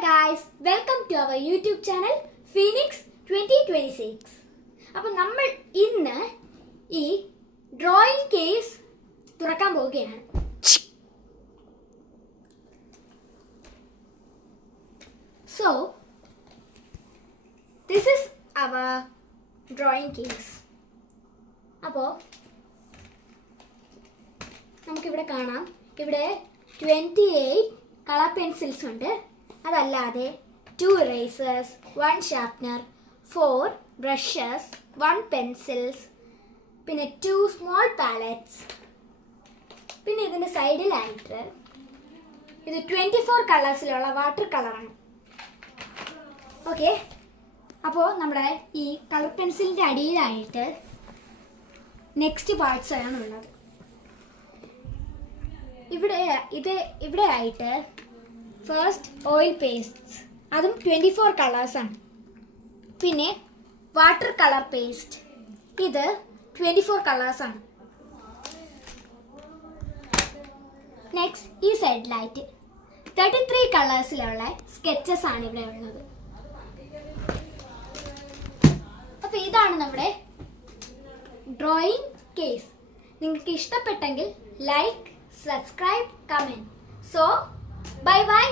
guys, welcome to our YouTube channel Phoenix 2026. അപ്പോൾ നമ്മൾ ഇന്ന് ഈ ഡ്രോയിങ് കേസ് തുറക്കാൻ പോവുകയാണ്. So this is our drawing case. അപ്പോൾ നമുക്കിവിടെ കാണാം, ഇവിടെ 28 കളർ പെൻസിൽസ് ഉണ്ട്. അതല്ലാതെ 2 erasers, 1 sharpener, 4 brushes, 1 പെൻസിൽസ്, പിന്നെ 2 സ്മോൾ പാലറ്റ്സ്, പിന്നെ ഇതിൻ്റെ സൈഡിലായിട്ട് ഇത് 24 കളേഴ്സിലുള്ള വാട്ടർ കളറാണ്. ഓക്കെ, അപ്പോൾ നമ്മുടെ ഈ കളർ പെൻസിലിൻ്റെ അടിയിലായിട്ട് നെക്സ്റ്റ് പാർട്സ് ആണ് ഉള്ളത്. ഇവിടെ ആയിട്ട് ഫസ്റ്റ് ഓയിൽ പേസ്റ്റ്, അതും 24 കളേഴ്സാണ്. പിന്നെ വാട്ടർ കളർ പേസ്റ്റ്, ഇത് 24 കളേഴ്സാണ്. നെക്സ്റ്റ് ഈ സൈഡിലായിട്ട് 33 കളേഴ്സിലുള്ള സ്കെച്ചസ് ആണ് ഇവിടെ ഉള്ളത്. അപ്പോൾ ഇതാണ് നമ്മുടെ ഡ്രോയിങ് കേസ്. നിങ്ങൾക്ക് ഇഷ്ടപ്പെട്ടെങ്കിൽ like, subscribe, comment. So, bye bye.